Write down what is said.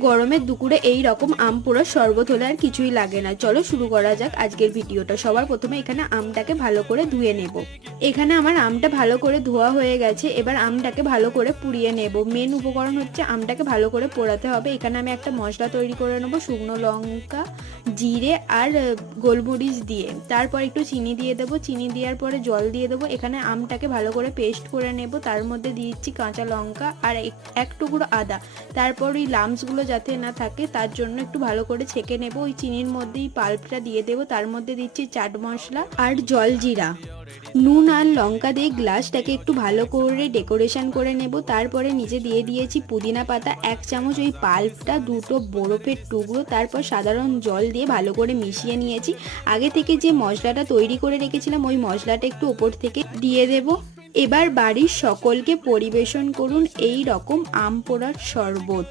গরমের দুপুরে এই রকম আম পোড়ার শরবত হলে আর কিছুই লাগে না। চলো শুরু করা যাক আজকের ভিডিওটা। সবার প্রথমে এখানে আমটাকে ভালো করে ধুয়ে নেব। এখানে আমার আমটা ভালো করে ধোয়া হয়ে গেছে। এবার আমটাকে ভালো করে পুড়িয়ে নেব। মেন উপকরণ হচ্ছে আমটাকে ভালো করে পোড়াতে হবে। এখানে আমি একটা মশলা তৈরি করে নেব, শুকনো লঙ্কা, জিরে আর গোলমরিচ দিয়ে। তারপর একটু চিনি দিয়ে দেবো। চিনি দেওয়ার পরে জল দিয়ে দেবো। এখানে আমটাকে ভালো করে পেস্ট করে নেব। তার মধ্যে দিয়ে দিচ্ছি কাঁচা লঙ্কা আর এক- টুকরো আদা। তারপর ওই লামসগুলো যাতে না থাকে, তার জন্য একটু ভালো করে ছেঁকে নেব। ওই চিনির মধ্যেই পাল্পটা দিয়ে দেবো। তার মধ্যে দিচ্ছি চাট মশলা আর জল জিরা। নুন আর লঙ্কা দিয়ে গ্লাসটাকে একটু ভালো করে ডেকোরেশন করে নেব। তারপরে নিচে দিয়ে দিয়েছি পুদিনা পাতা, এক চামচ ওই পাল্পটা, দুটো বরফের টুকরো, তারপর সাধারণ জল দিয়ে ভালো করে মিশিয়ে নিয়েছি। আগে থেকে যে মশলাটা তৈরি করে রেখেছিলাম, ওই মশলাটা একটু ওপর থেকে দিয়ে দেব। এবার বাড়ির সকলকে পরিবেশন করুন, এই রকম আম পোড়ার শরবত।